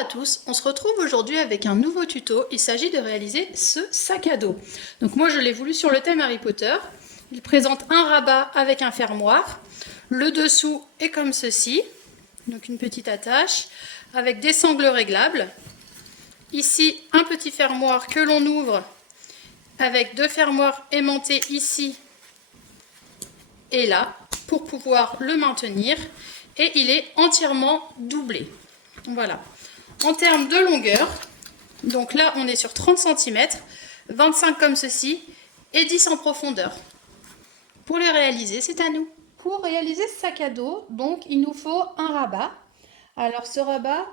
à tous, on se retrouve aujourd'hui avec un nouveau tuto. Il s'agit de réaliser ce sac à dos. Donc moi je l'ai voulu sur le thème Harry Potter. Il présente un rabat avec un fermoir. Le dessous est comme ceci, donc une petite attache avec des sangles réglables. Ici un petit fermoir que l'on ouvre avec deux fermoirs aimantés ici et là pour pouvoir le maintenir. Et il est entièrement doublé. Voilà. En termes de longueur, donc là on est sur 30 cm, 25 comme ceci et 10 en profondeur. Pour le réaliser, c'est à nous. Pour réaliser ce sac à dos, donc il nous faut un rabat. Alors ce rabat,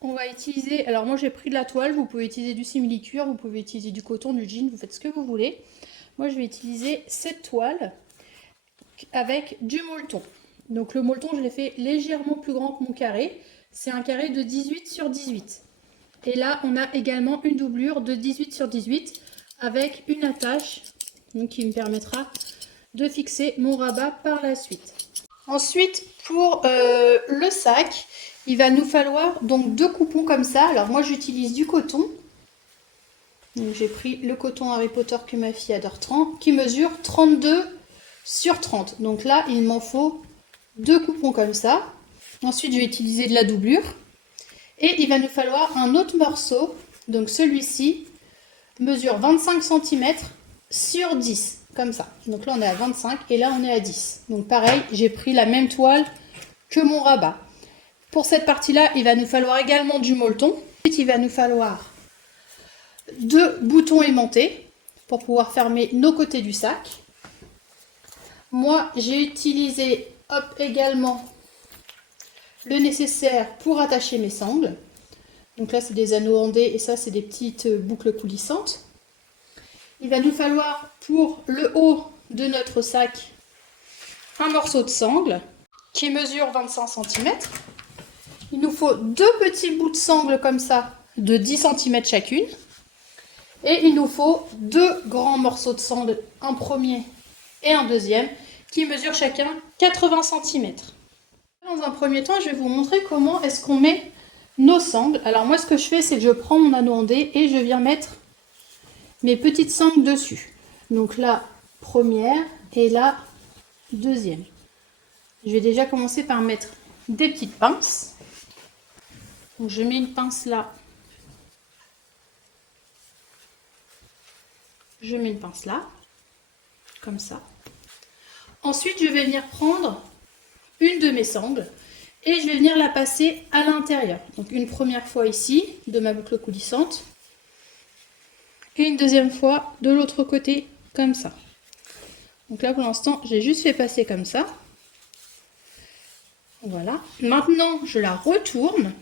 on va utiliser, alors moi j'ai pris de la toile, vous pouvez utiliser du simili-cuir, vous pouvez utiliser du coton, du jean, vous faites ce que vous voulez. Moi je vais utiliser cette toile avec du molleton. Donc le molleton, je l'ai fait légèrement plus grand que mon carré. C'est un carré de 18 sur 18. Et là, on a également une doublure de 18 sur 18 avec une attache donc, qui me permettra de fixer mon rabat par la suite. Ensuite, pour le sac, il va nous falloir donc deux coupons comme ça. Alors moi, j'utilise du coton. J'ai pris le coton Harry Potter que ma fille adore qui mesure 32 sur 30. Donc là, il m'en faut deux coupons comme ça. Ensuite, je vais utiliser de la doublure. Et il va nous falloir un autre morceau. Donc celui-ci mesure 25 cm sur 10. Comme ça. Donc là, on est à 25 et là, on est à 10. Donc pareil, j'ai pris la même toile que mon rabat. Pour cette partie-là, il va nous falloir également du molleton. Ensuite, il va nous falloir deux boutons aimantés pour pouvoir fermer nos côtés du sac. Moi, j'ai utilisé également le nécessaire pour attacher mes sangles. Donc là, c'est des anneaux andés et ça, c'est des petites boucles coulissantes. Il va nous falloir pour le haut de notre sac un morceau de sangle qui mesure 25 cm. Il nous faut deux petits bouts de sangle comme ça de 10 cm chacune. Et il nous faut deux grands morceaux de sangle, un premier et un deuxième, qui mesurent chacun 80 cm. Dans un premier temps, je vais vous montrer comment est-ce qu'on met nos sangles. Alors moi, ce que je fais, c'est que je prends mon anneau andé et je viens mettre mes petites sangles dessus. Donc là, première et là, deuxième. Je vais déjà commencer par mettre des petites pinces. Donc je mets une pince là. Je mets une pince là, comme ça. Ensuite, je vais venir prendre une de mes sangles et je vais venir la passer à l'intérieur. Donc une première fois ici, de ma boucle coulissante, et une deuxième fois de l'autre côté, comme ça. Donc là, pour l'instant, j'ai juste fait passer comme ça. Voilà. Maintenant, je la retourne.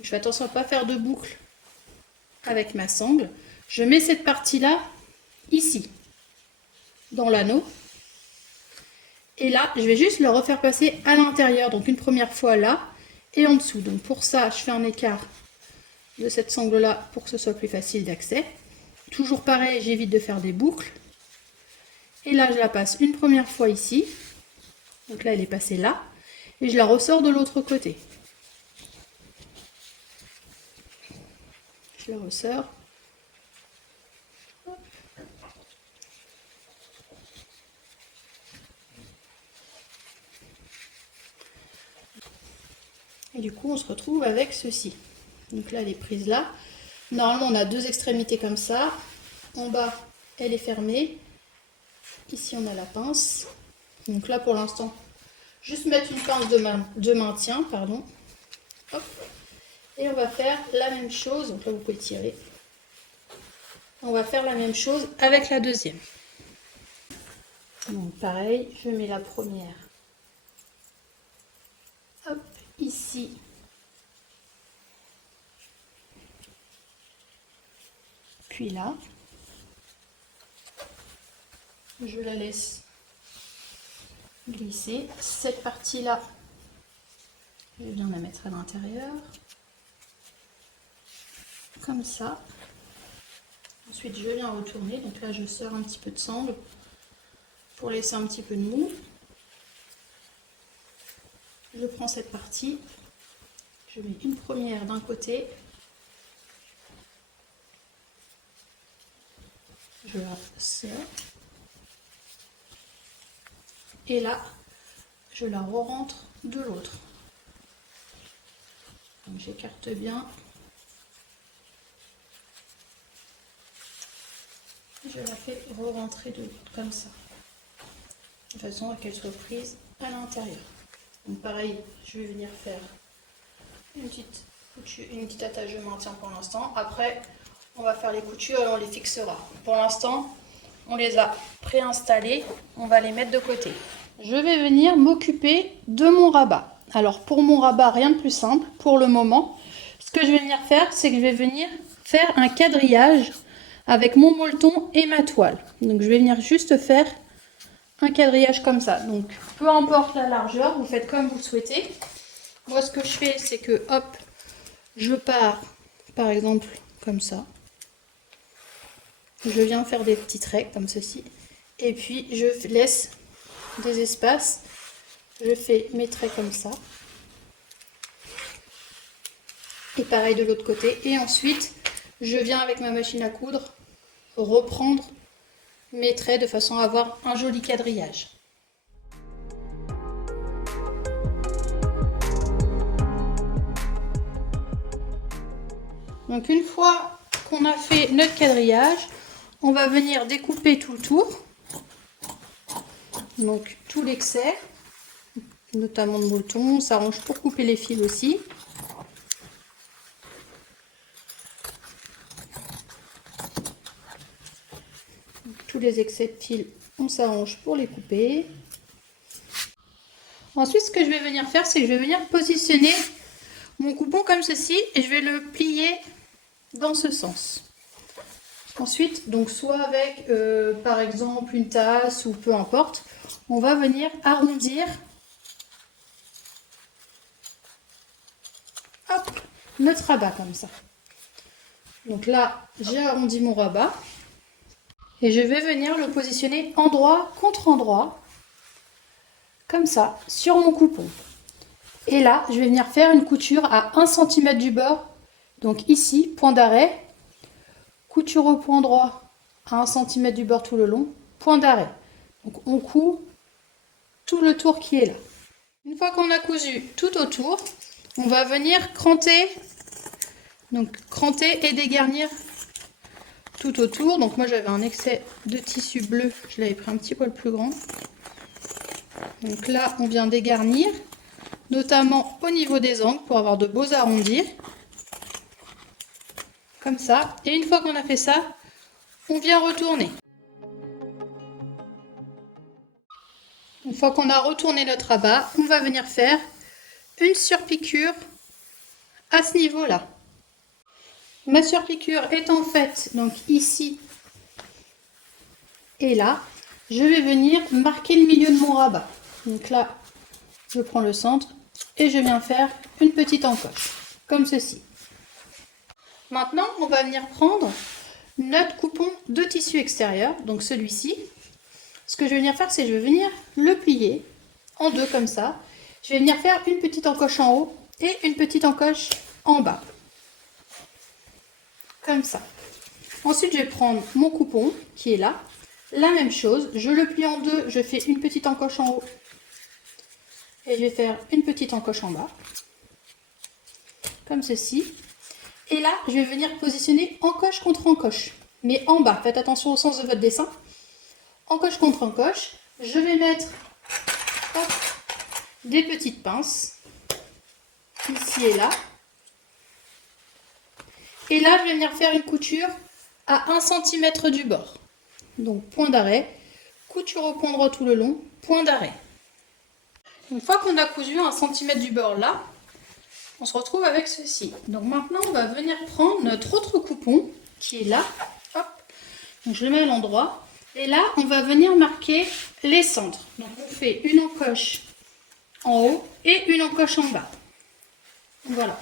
Je fais attention à ne pas faire de boucle avec ma sangle. Je mets cette partie-là ici, dans l'anneau. Et là, je vais juste le refaire passer à l'intérieur. Donc une première fois là et en dessous. Donc pour ça, je fais un écart de cette sangle-là pour que ce soit plus facile d'accès. Toujours pareil, j'évite de faire des boucles. Et là, je la passe une première fois ici. Donc là, elle est passée là. Et je la ressors de l'autre côté. Je la ressors. Et du coup, on se retrouve avec ceci. Donc là, elle est prise là. Normalement, on a deux extrémités comme ça. En bas, elle est fermée. Ici, on a la pince. Donc là, pour l'instant, juste mettre une pince de maintien, pardon. Hop. Et on va faire la même chose. Donc là, vous pouvez tirer. On va faire la même chose avec la deuxième. Donc pareil, je mets la première. Hop, ici. Puis là. Je la laisse glisser. Cette partie-là, je viens la mettre à l'intérieur. Comme ça. Ensuite, je viens retourner. Donc là, je sors un petit peu de sangle pour laisser un petit peu de mou. Je prends cette partie, Je mets une première d'un côté. Je la serre. Et là, je la re-rentre de l'autre. Donc j'écarte bien. Je la fais re-rentrer de l'autre, comme ça. De façon à qu'elle soit prise à l'intérieur. Donc pareil, je vais venir faire une petite attache de maintien pour l'instant. Après, on va faire les coutures et on les fixera. Pour l'instant, on les a préinstallées. On va les mettre de côté. Je vais venir m'occuper de mon rabat. Alors pour mon rabat, rien de plus simple pour le moment. Ce que je vais venir faire, c'est que je vais venir faire un quadrillage avec mon molleton et ma toile. Donc je vais venir juste faire un quadrillage comme ça. Donc peu importe la largeur, vous faites comme vous le souhaitez. Moi ce que je fais, c'est que hop, je pars par exemple comme ça. Je viens faire des petits traits comme ceci. Et puis je laisse des espaces. Je fais mes traits comme ça. Et pareil de l'autre côté. Et ensuite, je viens avec ma machine à coudre reprendre mes traits de façon à avoir un joli quadrillage. Donc une fois qu'on a fait notre quadrillage, on va venir découper tout le tour. Donc tout l'excès, notamment de molleton, on s'arrange pour couper les fils aussi. Tous les excès de fils, on s'arrange pour les couper. Ensuite, ce que je vais venir faire, c'est que je vais venir positionner mon coupon comme ceci et je vais le plier dans ce sens. Ensuite, donc soit avec par exemple une tasse ou peu importe, on va venir arrondir hop, notre rabat comme ça. Donc là, j'ai arrondi mon rabat et je vais venir le positionner endroit contre endroit, comme ça, sur mon coupon. Et là, je vais venir faire une couture à 1 cm du bord. Donc ici, point d'arrêt, couture au point droit à 1 cm du bord tout le long, point d'arrêt. Donc on coud tout le tour qui est là. Une fois qu'on a cousu tout autour, on va venir cranter, donc cranter et dégarnir tout autour. Donc moi j'avais un excès de tissu bleu, je l'avais pris un petit poil plus grand. Donc là on vient dégarnir, notamment au niveau des angles pour avoir de beaux arrondis. Comme ça. Et une fois qu'on a fait ça, on vient retourner. Une fois qu'on a retourné notre rabat, on va venir faire une surpiqûre à ce niveau-là. Ma surpiqûre étant faite donc ici et là, je vais venir marquer le milieu de mon rabat. Donc là, je prends le centre et je viens faire une petite encoche, comme ceci. Maintenant, on va venir prendre notre coupon de tissu extérieur, donc celui-ci. Ce que je vais venir faire, c'est que je vais venir le plier en deux comme ça. Je vais venir faire une petite encoche en haut et une petite encoche en bas. Comme ça. Ensuite, je vais prendre mon coupon qui est là. La même chose, je le plie en deux, je fais une petite encoche en haut et je vais faire une petite encoche en bas. Comme ceci. Et là, je vais venir positionner encoche contre encoche. Mais en bas, faites attention au sens de votre dessin. Encoche contre encoche. Je vais mettre hop, des petites pinces. Ici et là. Et là, je vais venir faire une couture à 1 cm du bord. Donc, point d'arrêt. Couture au point droit tout le long. Point d'arrêt. Une fois qu'on a cousu 1 cm du bord là, on se retrouve avec ceci. Donc maintenant, on va venir prendre notre autre coupon qui est là. Hop. Donc je le mets à l'endroit. Et là, on va venir marquer les centres. Donc on fait une encoche en haut et une encoche en bas. Voilà.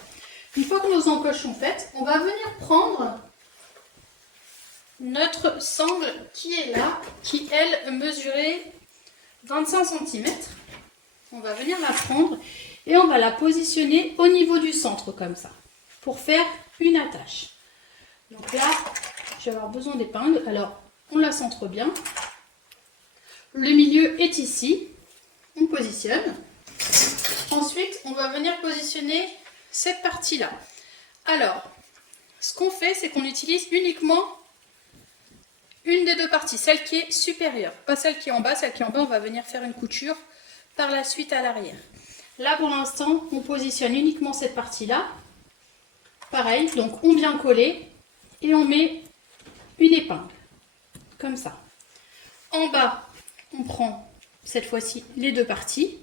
Une fois que nos encoches sont faites, on va venir prendre notre sangle qui est là, qui elle mesurait 25 cm. on va venir la prendre et on va la positionner au niveau du centre comme ça, pour faire une attache. Donc là, je vais avoir besoin d'épingle. Alors, on la centre bien. Le milieu est ici. On positionne. Ensuite, on va venir positionner cette partie-là. Alors, ce qu'on fait, c'est qu'on utilise uniquement une des deux parties, celle qui est supérieure, pas celle qui est en bas. Celle qui est en bas, on va venir faire une couture par la suite à l'arrière. Là, pour l'instant, on positionne uniquement cette partie-là. Pareil, donc on vient coller et on met une épingle, comme ça. En bas, on prend cette fois-ci les deux parties.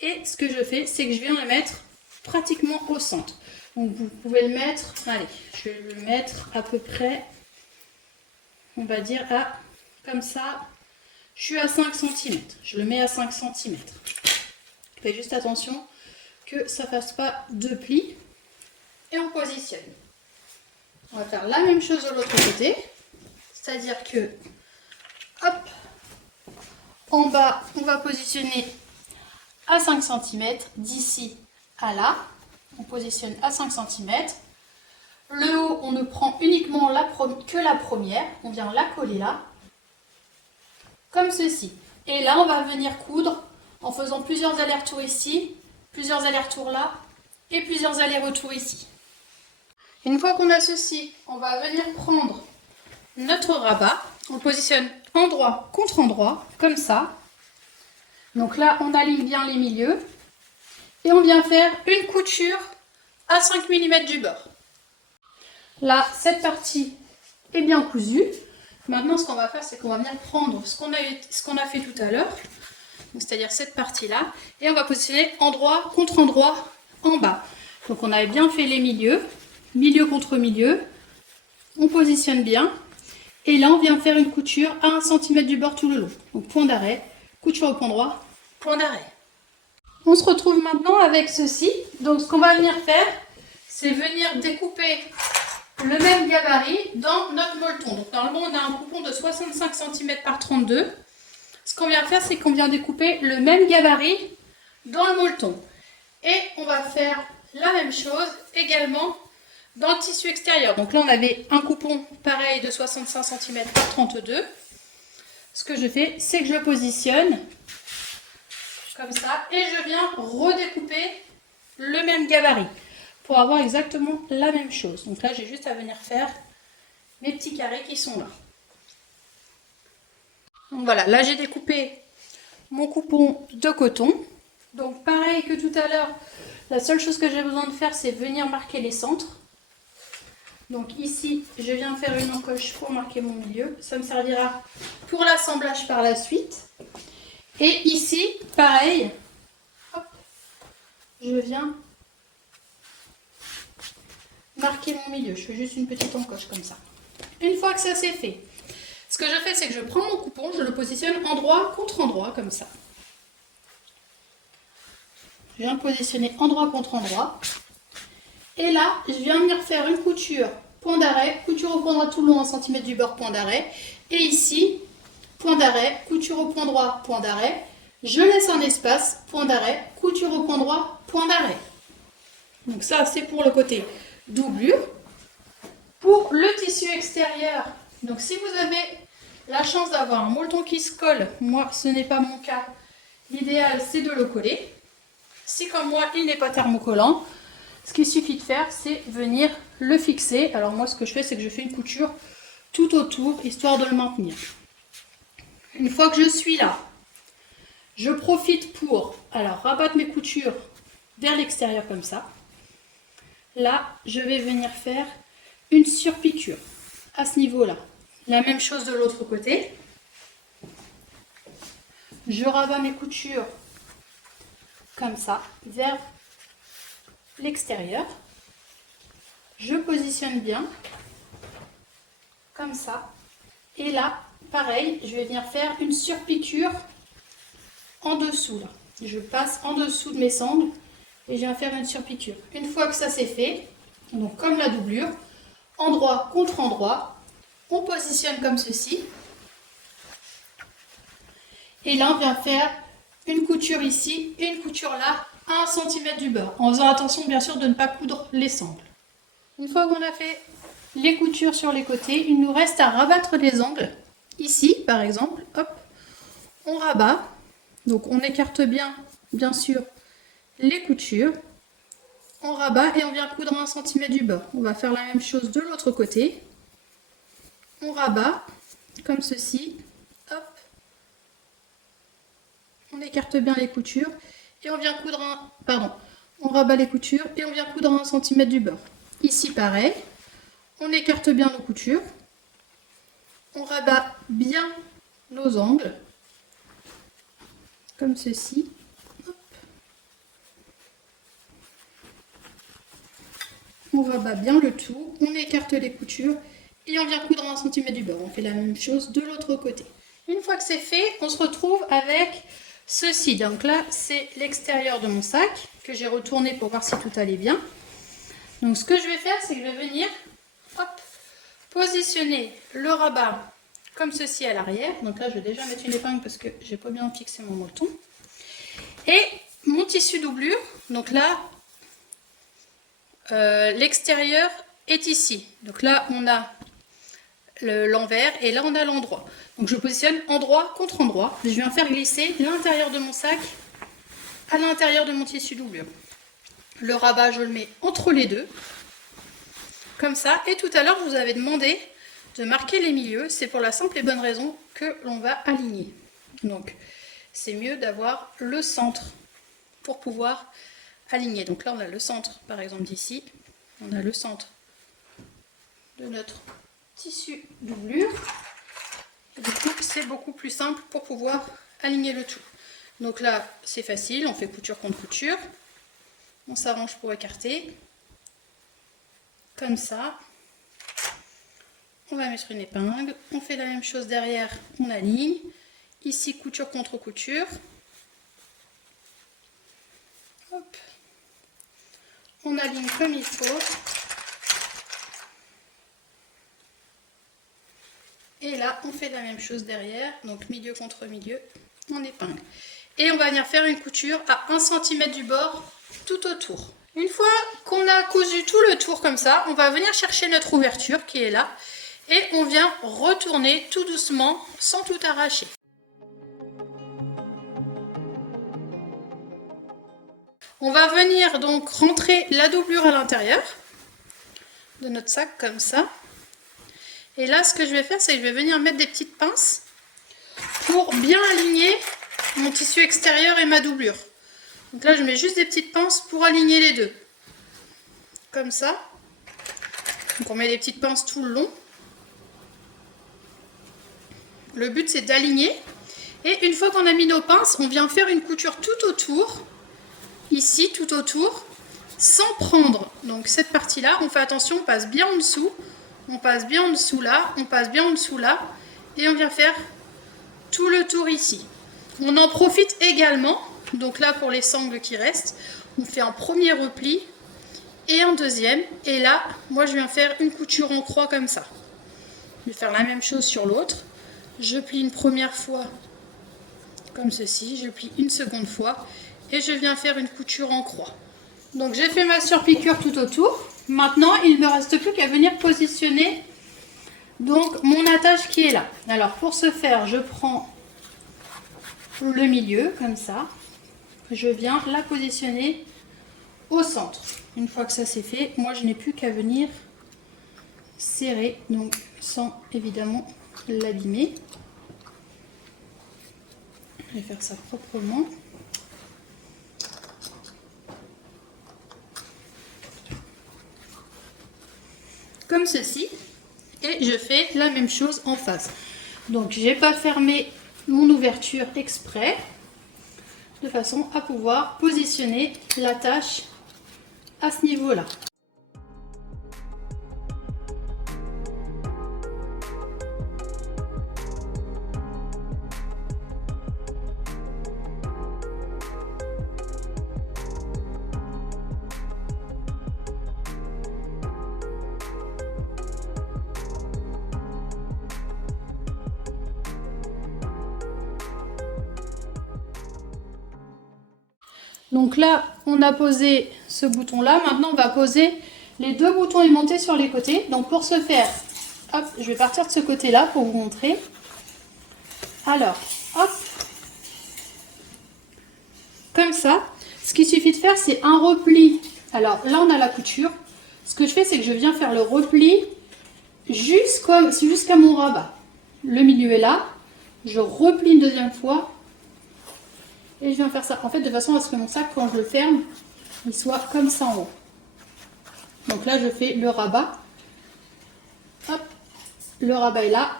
Et ce que je fais, c'est que je viens le mettre pratiquement au centre. Donc vous pouvez le mettre, allez, je vais le mettre à peu près, on va dire à, comme ça, je suis à 5 cm. Je le mets à 5 cm. Faites juste attention que ça ne fasse pas deux plis. Et on positionne. On va faire la même chose de l'autre côté. C'est-à-dire que, hop, en bas, on va positionner à 5 cm, d'ici à là. On positionne à 5 cm. Le haut, on ne prend uniquement que la première. On vient la coller là, comme ceci. Et là, on va venir coudre en faisant plusieurs allers-retours ici, plusieurs allers-retours là, et plusieurs allers-retours ici. Une fois qu'on a ceci, on va venir prendre notre rabat. On le positionne endroit contre endroit, comme ça. Donc là, on aligne bien les milieux. Et on vient faire une couture à 5 mm du bord. Là, cette partie est bien cousue. Maintenant, ce qu'on va faire, c'est qu'on va venir prendre ce qu'on a fait tout à l'heure, c'est-à-dire cette partie-là, et on va positionner endroit contre endroit en bas. Donc on avait bien fait les milieux, milieu contre milieu. On positionne bien. Et là, on vient faire une couture à 1 cm du bord tout le long. Donc point d'arrêt, couture au point droit, point d'arrêt. On se retrouve maintenant avec ceci. Donc ce qu'on va venir faire, c'est venir découper le même gabarit dans notre molleton. Donc normalement, on a un coupon de 65 cm par 32. Ce qu'on vient faire, c'est qu'on vient découper le même gabarit dans le molleton. Et on va faire la même chose également dans le tissu extérieur. Donc là, on avait un coupon pareil de 65 cm par 32. Ce que je fais, c'est que je positionne comme ça et je viens redécouper le même gabarit pour avoir exactement la même chose. Donc là, j'ai juste à venir faire mes petits carrés qui sont là. Donc voilà, là j'ai découpé mon coupon de coton. Donc pareil que tout à l'heure, la seule chose que j'ai besoin de faire, c'est venir marquer les centres. Donc ici, je viens faire une encoche pour marquer mon milieu. Ça me servira pour l'assemblage par la suite. Et ici, pareil, hop, je viens marquer mon milieu. Je fais juste une petite encoche comme ça. Une fois que ça c'est fait, ce que je fais, c'est que je prends mon coupon, je le positionne endroit contre endroit comme ça. Je viens le positionner endroit contre endroit. Et là, je viens venir faire une couture, point d'arrêt, couture au point droit tout le long, 1 cm du bord, point d'arrêt. Et ici, point d'arrêt, couture au point droit, point d'arrêt. Je laisse un espace, point d'arrêt, couture au point droit, point d'arrêt. Donc ça, c'est pour le côté doublure. Pour le tissu extérieur, donc si vous avez la chance d'avoir un molleton qui se colle, moi ce n'est pas mon cas, l'idéal c'est de le coller. Si comme moi il n'est pas thermocollant, ce qu'il suffit de faire, c'est venir le fixer. Alors moi, ce que je fais, c'est que je fais une couture tout autour, histoire de le maintenir. Une fois que je suis là, je profite pour rabattre mes coutures vers l'extérieur comme ça. Là, je vais venir faire une surpiqûre à ce niveau-là. La même chose de l'autre côté. Je rabats mes coutures comme ça, vers l'extérieur. Je positionne bien, comme ça. Et là, pareil, je vais venir faire une surpiqûre en dessous. Là. Je passe en dessous de mes sangles et je viens faire une surpiqûre. Une fois que ça c'est fait, donc comme la doublure, endroit contre endroit, on positionne comme ceci. Et là, on vient faire une couture ici et une couture là à 1 cm du bord, en faisant attention bien sûr de ne pas coudre les sangles. Une fois qu'on a fait les coutures sur les côtés, il nous reste à rabattre les angles. Ici par exemple, hop, on rabat, donc on écarte bien sûr les coutures, on rabat et on vient coudre à 1 cm du bord. On va faire la même chose de l'autre côté, on rabat comme ceci, hop, on écarte bien les coutures et on vient coudre on rabat les coutures et on vient coudre à 1 cm du bord. Ici pareil, on écarte bien nos coutures, on rabat bien nos angles, comme ceci. Hop. On rabat bien le tout, on écarte les coutures et on vient coudre à 1 cm du bord. On fait la même chose de l'autre côté. Une fois que c'est fait, on se retrouve avec ceci. Donc là, c'est l'extérieur de mon sac que j'ai retourné pour voir si tout allait bien. Donc ce que je vais faire, c'est que je vais venir positionner le rabat comme ceci à l'arrière. Donc là, je vais déjà mettre une épingle parce que j'ai pas bien fixé mon molleton. Et mon tissu doublure, donc là, l'extérieur est ici. Donc là, on a l'envers et là, on a l'endroit. Donc je positionne endroit contre endroit. Je viens faire glisser l'intérieur de mon sac à l'intérieur de mon tissu doublure. Le rabat, je le mets entre les deux, comme ça. Et tout à l'heure, je vous avais demandé de marquer les milieux. C'est pour la simple et bonne raison que l'on va aligner. Donc, c'est mieux d'avoir le centre pour pouvoir aligner. Donc là, on a le centre, par exemple, d'ici. On a le centre de notre tissu doublure. Et du coup, c'est beaucoup plus simple pour pouvoir aligner le tout. Donc là, c'est facile. On fait couture contre couture. On s'arrange pour écarter, comme ça. On va mettre une épingle, on fait la même chose derrière, on aligne. Ici, couture contre couture. Hop. On aligne comme il faut. Et là, on fait la même chose derrière, donc milieu contre milieu, on épingle. Et on va venir faire une couture à 1 cm du bord tout autour. Une fois qu'on a cousu tout le tour comme ça, on va venir chercher notre ouverture qui est là et on vient retourner tout doucement sans tout arracher. On va venir donc rentrer la doublure à l'intérieur de notre sac comme ça. Et là, ce que je vais faire, c'est que je vais venir mettre des petites pinces pour bien aligner mon tissu extérieur et ma doublure. Donc là, je mets juste des petites pinces pour aligner les deux. Comme ça. Donc on met des petites pinces tout le long. Le but, c'est d'aligner. Et une fois qu'on a mis nos pinces, on vient faire une couture tout autour. Ici, tout autour. Sans prendre. Donc cette partie-là, on fait attention, on passe bien en dessous. On passe bien en dessous là. On passe bien en dessous là. Et on vient faire tout le tour ici. On en profite également. Donc là, pour les sangles qui restent, on fait un premier repli et un deuxième. Et là, moi, je viens faire une couture en croix comme ça. Je vais faire la même chose sur l'autre. Je plie une première fois comme ceci. Je plie une seconde fois et je viens faire une couture en croix. Donc, j'ai fait ma surpiqûre tout autour. Maintenant, il ne me reste plus qu'à venir positionner donc mon attache qui est là. Alors, pour ce faire, je prends le milieu comme ça. Je viens la positionner au centre. Une fois que ça c'est fait, moi je n'ai plus qu'à venir serrer, donc sans évidemment l'abîmer. Je vais faire ça proprement. Comme ceci. Et je fais la même chose en face. Donc j'ai pas fermé mon ouverture exprès, de façon à pouvoir positionner l'attache à ce niveau-là. Donc là, on a posé ce bouton-là. Maintenant, on va poser les deux boutons aimantés sur les côtés. Donc pour ce faire, hop, je vais partir de ce côté-là pour vous montrer. Alors, hop, comme ça. Ce qu'il suffit de faire, c'est un repli. Alors là, on a la couture. Ce que je fais, c'est que je viens faire le repli jusqu'à mon rabat. Le milieu est là. Je replie une deuxième fois. Et je viens faire ça. En fait, de façon à ce que mon sac, quand je le ferme, il soit comme ça en haut. Donc là, je fais le rabat. Hop, le rabat est là.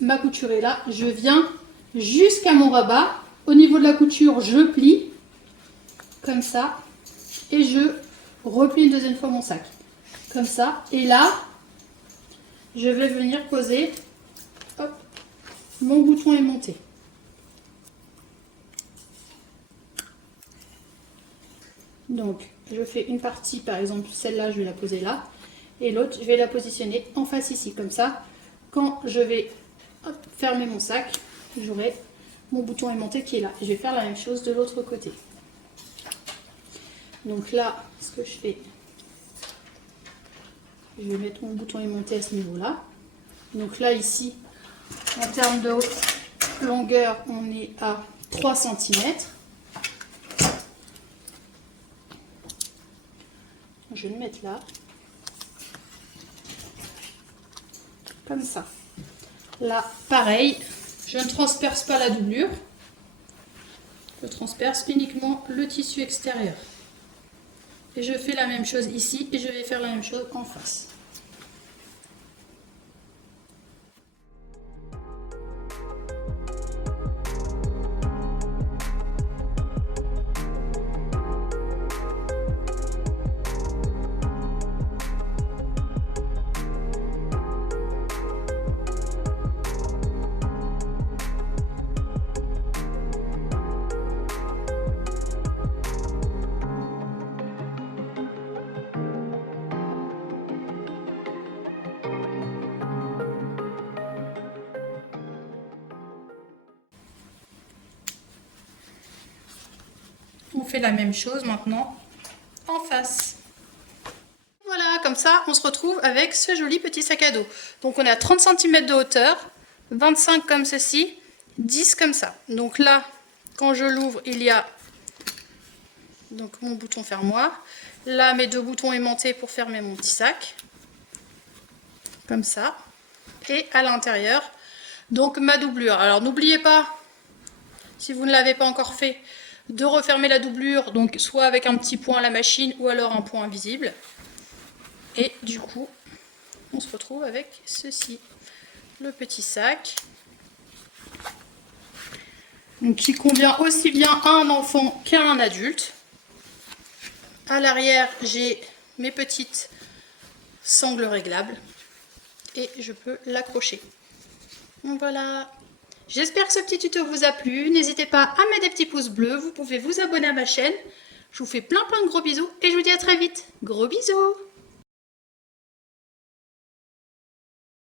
Ma couture est là. Je viens jusqu'à mon rabat. Au niveau de la couture, je plie. Comme ça. Et je replie une deuxième fois mon sac. Comme ça. Et là, je vais venir poser, hop, mon bouton aimanté. Donc, je fais une partie, par exemple, celle-là, je vais la poser là. Et l'autre, je vais la positionner en face ici. Comme ça, quand je vais fermer mon sac, j'aurai mon bouton aimanté qui est là. Et je vais faire la même chose de l'autre côté. Donc là, ce que je fais, je vais mettre mon bouton aimanté à ce niveau-là. Donc là, ici, en termes de longueur, on est à 3 cm. Je vais le mettre là. Comme ça. Là, pareil, je ne transperce pas la doublure. Je transperce uniquement le tissu extérieur. Et je fais la même chose ici et je vais faire la même chose en face. On fait la même chose maintenant en face. Voilà, comme ça, on se retrouve avec ce joli petit sac à dos. Donc on est à 30 cm de hauteur, 25 comme ceci, 10 comme ça. Donc là, quand je l'ouvre, il y a donc mon bouton fermoir. Là, mes deux boutons aimantés pour fermer mon petit sac. Comme ça. Et à l'intérieur, donc ma doublure. Alors n'oubliez pas, si vous ne l'avez pas encore fait, de refermer la doublure, donc soit avec un petit point à la machine ou alors un point invisible. Et du coup, on se retrouve avec ceci, le petit sac, donc, qui convient aussi bien à un enfant qu'à un adulte. À l'arrière, j'ai mes petites sangles réglables et je peux l'accrocher. Donc voilà. J'espère que ce petit tuto vous a plu. N'hésitez pas à mettre des petits pouces bleus. Vous pouvez vous abonner à ma chaîne. Je vous fais plein de gros bisous et je vous dis à très vite. Gros bisous!